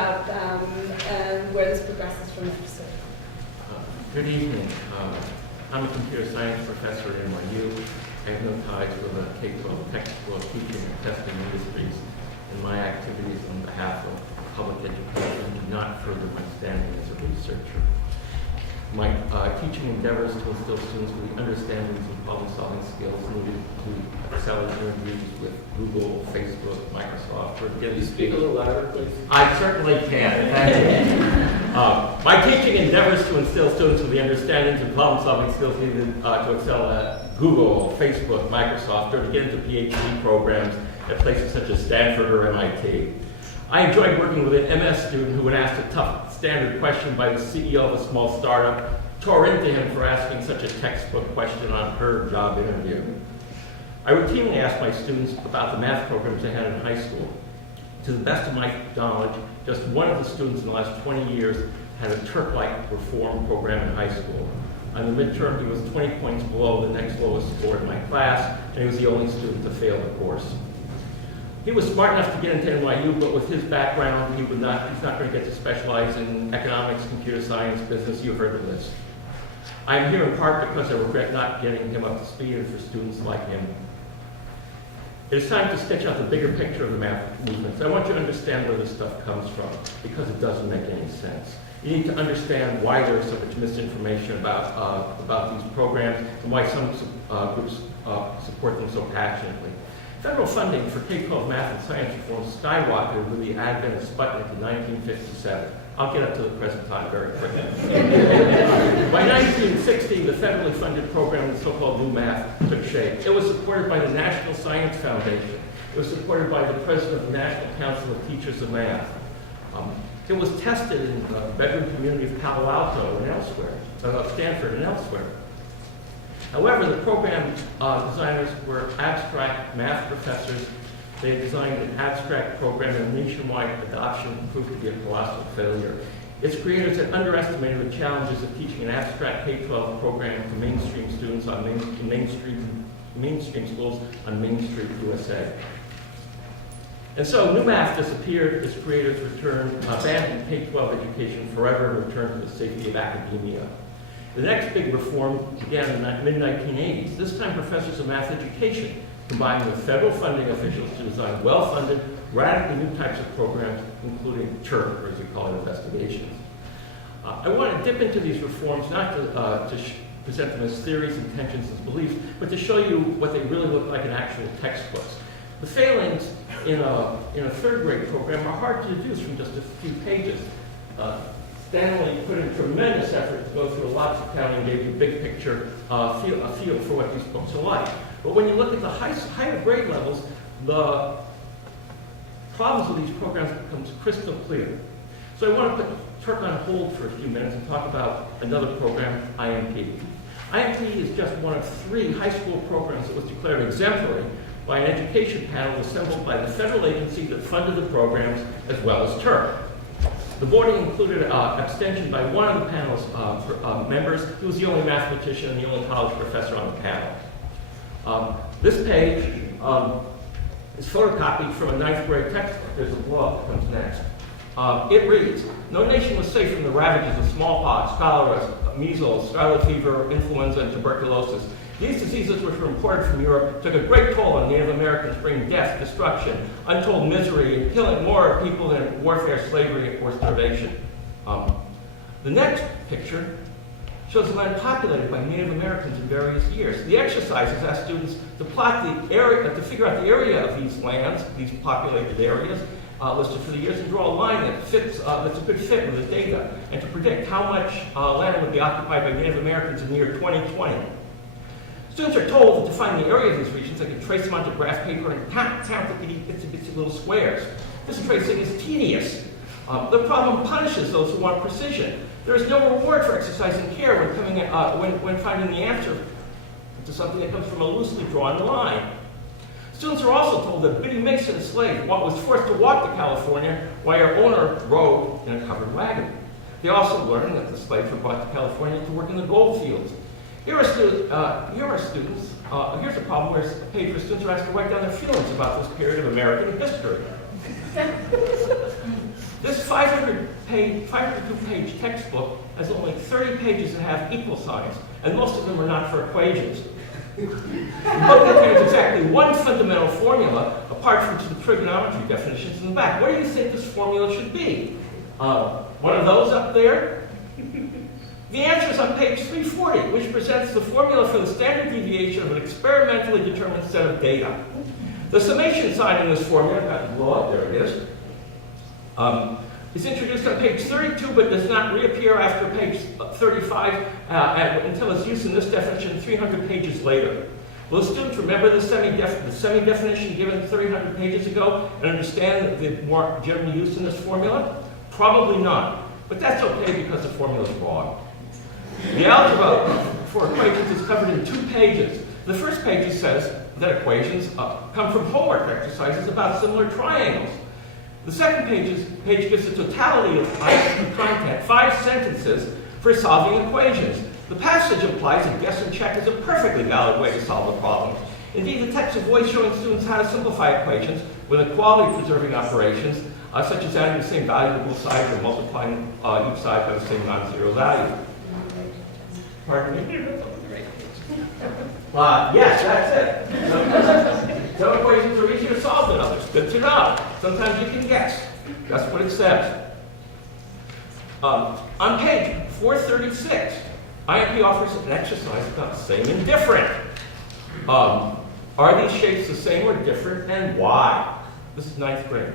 about where this progresses from there. So. Good evening. I'm a computer science professor at NYU. I have no ties with the K-12 technical teaching and testing industries, and my activities on behalf of public education do not further my standing as a researcher. My teaching endeavors to instill students with the understandings and problem-solving skills needed to excel in interviews with Google, Facebook, Microsoft, or Can you speak a little louder, please? I certainly can. Thank you. My teaching endeavors to instill students with the understandings and problem-solving skills needed to excel at Google, Facebook, Microsoft, or to get into PhD programs at places such as Stanford or MIT. I enjoyed working with an MS student who would ask a tough standard question by the CEO of a small startup, tore into him for asking such a textbook question on her job interview. I routinely asked my students about the math programs they had in high school. To the best of my knowledge, just one of the students in the last 20 years had a Turk-like reform program in high school. On the midterm, he was 20 points below the next lowest score in my class, and he was the only student to fail the course. He was smart enough to get into NYU, but with his background, he's not going to get to specialize in economics, computer science, business. You heard the list. I'm here in part because I regret not getting him up to speed and for students like him. It's time to sketch out the bigger picture of the math movement. I want you to understand where this stuff comes from, because it doesn't make any sense. You need to understand why there's so much misinformation about these programs and why some groups support them so passionately. Federal funding for K-12 math and science reform skyrocketed with the advent of Sputnik in 1957. I'll get up to the present time very quickly. By 1960, the federally funded program, the so-called New Math, took shape. It was supported by the National Science Foundation. It was supported by the president of the National Council of Teachers of Math. It was tested in the bedroom community of Palo Alto and elsewhere, Stanford and elsewhere. However, the program designers were abstract math professors. They designed an abstract program, and nationwide adoption proved to be a colossal failure. Its creators had underestimated the challenges of teaching an abstract K-12 program to mainstream students on mainstream schools on Main Street, USA. And so New Math disappeared. Its creators abandoned K-12 education forever and returned to the safety of academia. The next big reform began in the mid-1980s. This time, professors of math education combined with federal funding officials to design well-funded, radically new types of programs, including TURP, or as we call it, investigations. I want to dip into these reforms not to present them as theories, intentions, and beliefs, but to show you what they really look like in actual textbooks. The failings in a third grade program are hard to deduce from just a few pages. Stanley put in tremendous effort to go through lots of counting and gave you a big picture, a feel for what these books are like. But when you look at the higher grade levels, the problems with these programs becomes crystal clear. So I want to put Turk on hold for a few minutes and talk about another program, IMP. IMP is just one of 3 high school programs that was declared exemplary by an education panel assembled by the federal agency that funded the programs as well as Turk. The voting included abstention by one of the panel's members. He was the only mathematician and the only college professor on the panel. This page is photocopied from a 9th grade textbook. There's a blog that comes next. It reads, "No nation was safe from the ravages of smallpox, cholera, measles, scarlet fever, influenza, and tuberculosis. These diseases, which were imported from Europe, took a great toll on Native Americans, bringing death, destruction, untold misery, and killing more people than warfare, slavery, or starvation." The next picture shows the land populated by Native Americans in various years. The exercises ask students to plot the area, to figure out the area of these lands, these populated areas, listed for the years, and draw a line that fits, that's a good fit with the data, and to predict how much land would be occupied by Native Americans in the year 2020. Students are told that to find the area of these regions, they can trace them onto graph paper and count the itsy-bitsy little squares. This tracing is tedious. The problem punishes those who want precision. There is no reward for exercising care when finding the answer to something that comes from a loosely drawn line. Students are also told that Biddy Mason, a slave, was forced to walk to California while her owner rode in a covered wagon. They also learn that the slaves were brought to California to work in the gold fields. Here's a problem where a page where students are asked to write down their feelings about this period of American history. This 502-page textbook has only 30 pages that have equal signs, and most of them are not for equations. The book contains exactly one fundamental formula, apart from some trigonometry definitions in the back. What do you think this formula should be? One of those up there? The answer is on page 340, which presents the formula for the standard deviation of an experimentally determined set of data. The summation sign in this formula, there it is introduced on page 32, but does not reappear after page 35 until its use in this definition 300 pages later. Will students remember the semi-definition given 300 pages ago and understand the more general use in this formula? Probably not, but that's okay because the formula is wrong. The algebra for equations is covered in 2 pages. The first page says that equations come from homework exercises about similar triangles. The second page gives the totality of content, 5 sentences for solving equations. The passage implies that guess and check is a perfectly valid way to solve a problem. Indeed, the text avoids showing students how to simplify equations with equality-preserving operations, such as adding the same value to both sides or multiplying each side by the same non-zero value. Pardon me? Yes, that's it. Some equations are easier to solve than others. Good to know. Sometimes you can guess. That's what it says. On page 436, IMP offers an exercise about same and different. Are these shapes the same or different, and why? This is 9th grade.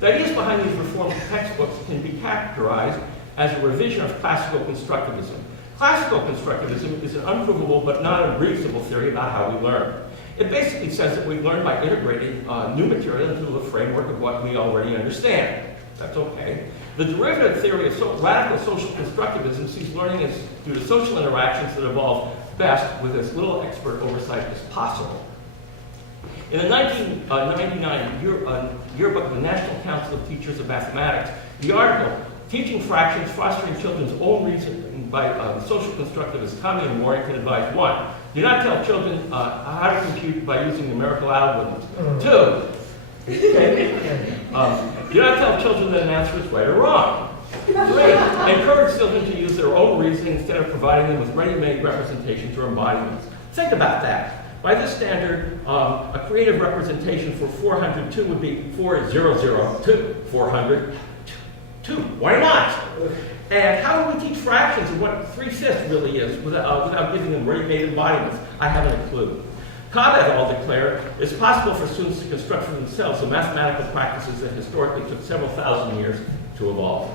The ideas behind these reformed textbooks can be categorized as a revision of classical constructivism. Classical constructivism is an unprovable but not unreasonable theory about how we learn. It basically says that we learn by integrating new material into a framework of what we already understand. That's okay. The derivative theory of radical social constructivism sees learning as due to social interactions that evolve best with as little expert oversight as possible. In the 1999 yearbook of the National Council of Teachers of Mathematics, the article, Teaching Fractions, Fostering Children's Own Reasoning by Social Constructivist Kami and Warrington advised 1. Do not tell children how to compute by using numerical algorithms. 2. Do not tell children that an answer is right or wrong. 3. Encourage children to use their own reasoning instead of providing them with ready-made representations or embodiments. Think about that. By this standard, a creative representation for 402 would be 4002, 402. Why not? And how do we teach fractions and what 3/5 really is without giving them ready-made embodiments? I haven't a clue. Cobb et al. Declare it's possible for students to construct for themselves the mathematical practices that historically took several thousand years to evolve.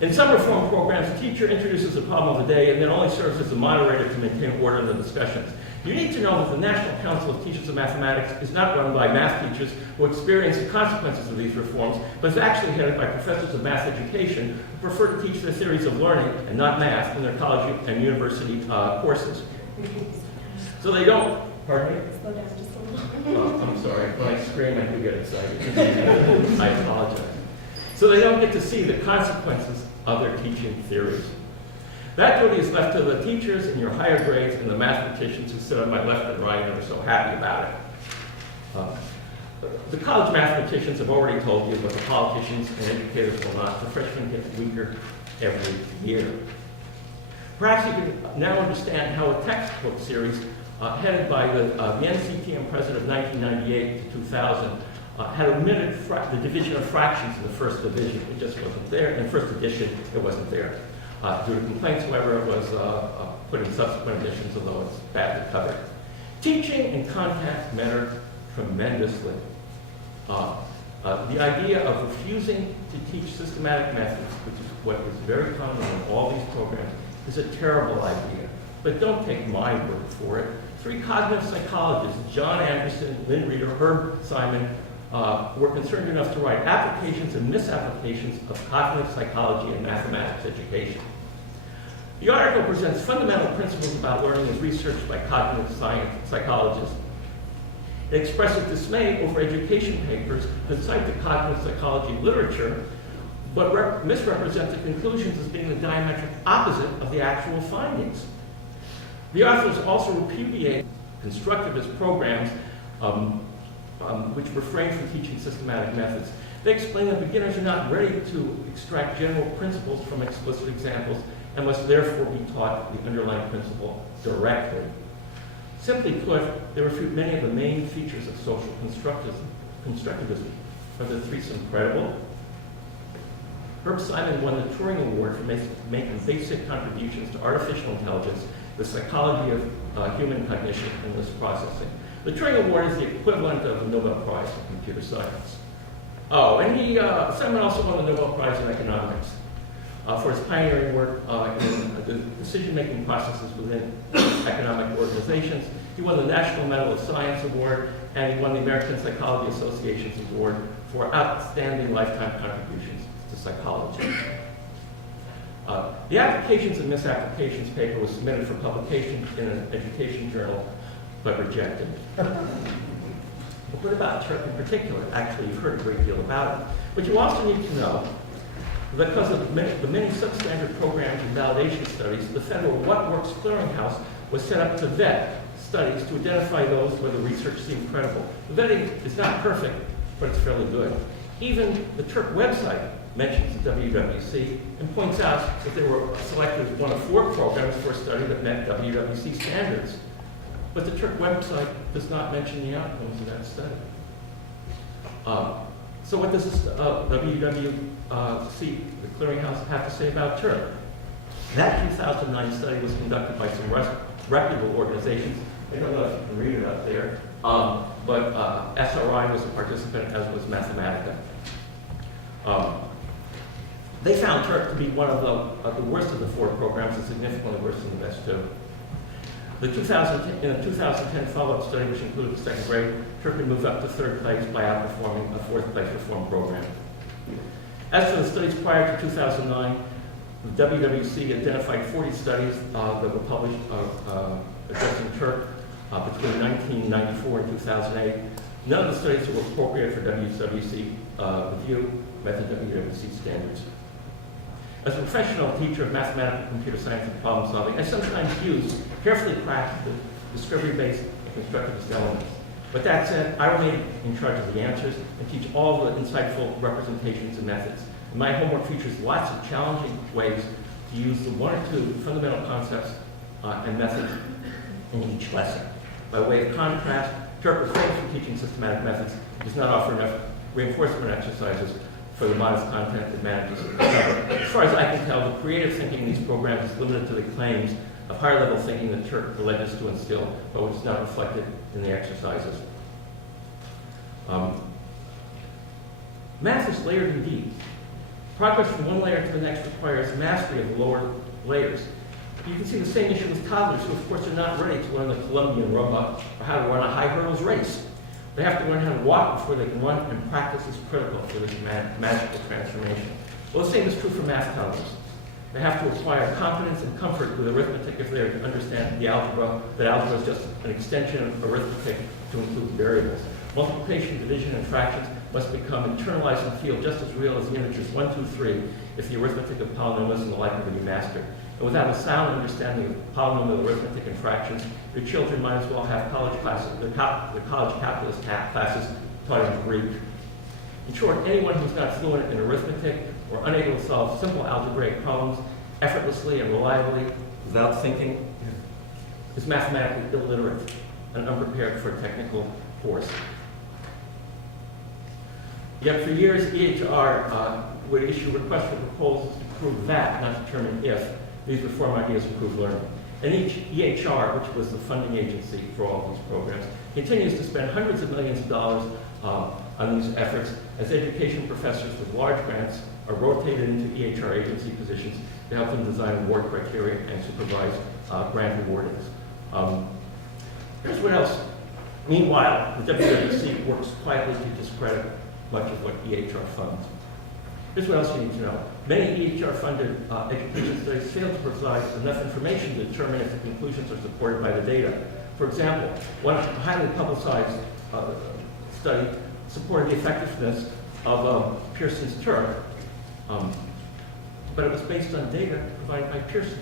In some reform programs, the teacher introduces the problem of the day and then only serves as a moderator to maintain order in the discussions. You need to know that the National Council of Teachers of Mathematics is not run by math teachers who experience the consequences of these reforms, but is actually headed by professors of math education who prefer to teach their theories of learning and not math in their college and university courses. So they don't, pardon me? Slow down just a little. I'm sorry, when I scream I do get excited. I apologize. So they don't get to see the consequences of their teaching theories. That duty is left to the teachers in your higher grades and the mathematicians who sit on my left and right and are so happy about it. The college mathematicians have already told you, but the politicians and educators will not. The freshmen get weaker every year. Perhaps you can now understand how a textbook series headed by the NCTM president of 1998 to 2000 had omitted the division of fractions in the first division. It just wasn't there. In first edition, it wasn't there. Due to complaints, however, it was put in subsequent editions, although it's badly covered. Teaching and content matter tremendously. The idea of refusing to teach systematic methods, which is what is very common in all these programs, is a terrible idea. But don't take my word for it. 3 cognitive psychologists, John Anderson, Lynn Reeder, Herb Simon, were concerned enough to write applications and misapplications of cognitive psychology and mathematics education. The article presents fundamental principles about learning as researched by cognitive science psychologists. It expresses dismay over education papers that cite the cognitive psychology literature, but misrepresent the conclusions as being the diametric opposite of the actual findings. The authors also repudiate constructivist programs which refrain from teaching systematic methods. They explain that beginners are not ready to extract general principles from explicit examples and must therefore be taught the underlying principle directly. Simply put, they refute many of the main features of social constructivism. Are the threesome credible? Herb Simon won the Turing Award for making basic contributions to artificial intelligence, the psychology of human cognition, and list processing. The Turing Award is the equivalent of the Nobel Prize in computer science. Oh, and Simon also won the Nobel Prize in economics for his pioneering work in the decision-making processes within economic organizations. He won the National Medal of Science Award, and he won the American Psychology Association's Award for outstanding lifetime contributions to psychology. The applications and misapplications paper was submitted for publication in an education journal, but rejected. What about Turk in particular? Actually, you've heard a great deal about it. But you also need to know that because of the many substandard programs and validation studies, the federal What Works Clearinghouse was set up to vet studies to identify those where the research seemed credible. The vetting is not perfect, but it's fairly good. Even the Turk website mentions the WWC and points out that they were selected as one of 4 programs for a study that met WWC standards. But the Turk website does not mention the outcomes of that study. So what does this WWC, the clearinghouse, have to say about Turk? That 2009 study was conducted by some reputable organizations. I don't know if you can read it up there, but SRI was a participant, as was Mathematica. They found Turk to be one of the worst of the 4 programs and significantly worse than the best 2. In the 2010 follow-up study, which included the 2nd grade, Turk had moved up to 3rd place by outperforming a 4th place reform program. As for the studies prior to 2009, the WWC identified 40 studies that were published addressing Turk between 1994 and 2008. None of the studies were appropriate for WWC review, met the WWC standards. As a professional teacher of mathematical computer science and problem solving, I sometimes use carefully crafted, discovery-based, and constructivist elements. But that said, I remain in charge of the answers and teach all the insightful representations and methods. And my homework features lots of challenging ways to use the 1 or 2 fundamental concepts and methods in each lesson. By way of contrast, Turk refrains from teaching systematic methods, does not offer enough reinforcement exercises for the modest content that manages to cover. As far as I can tell, the creative thinking in these programs is limited to the claims of higher level thinking that Turk alleges to instill, but which is not reflected in the exercises. Math is layered indeed. Progress from one layer to the next requires mastery of the lower layers. You can see the same issue with toddlers who, of course, are not ready to learn the Colombian rumba or how to run a high hurdles race. They have to learn how to walk before they can run, and practice is critical for this magical transformation. Well, the same is true for math toddlers. They have to acquire confidence and comfort with arithmetic if they are to understand the algebra, that algebra is just an extension of arithmetic to include variables. Multiplication, division, and fractions must become internalized and feel just as real as the integers 1, 2, 3 if the arithmetic of polynomials and the like are to be mastered. And without a sound understanding of polynomial arithmetic and fractions, your children might as well have college classes, the college calculus classes taught in Greek. In short, anyone who's not fluent in arithmetic or unable to solve simple algebraic problems effortlessly and reliably without thinking is mathematically illiterate and unprepared for a technical course. Yet for years, EHR would issue requests for proposals to prove that, not determine if, these reform ideas improve learning. And each EHR, which was the funding agency for all of these programs, continues to spend hundreds of millions of dollars on these efforts as education professors with large grants are rotated into EHR agency positions to help them design award criteria and supervise grant awardings. Here's what else. Meanwhile, the WWC works quietly to discredit much of what EHR funds. Here's what else you need to know. Many EHR-funded education studies fail to provide enough information to determine if the conclusions are supported by the data. For example, one highly publicized study supported the effectiveness of Pearson's Turk, but it was based on data provided by Pearson.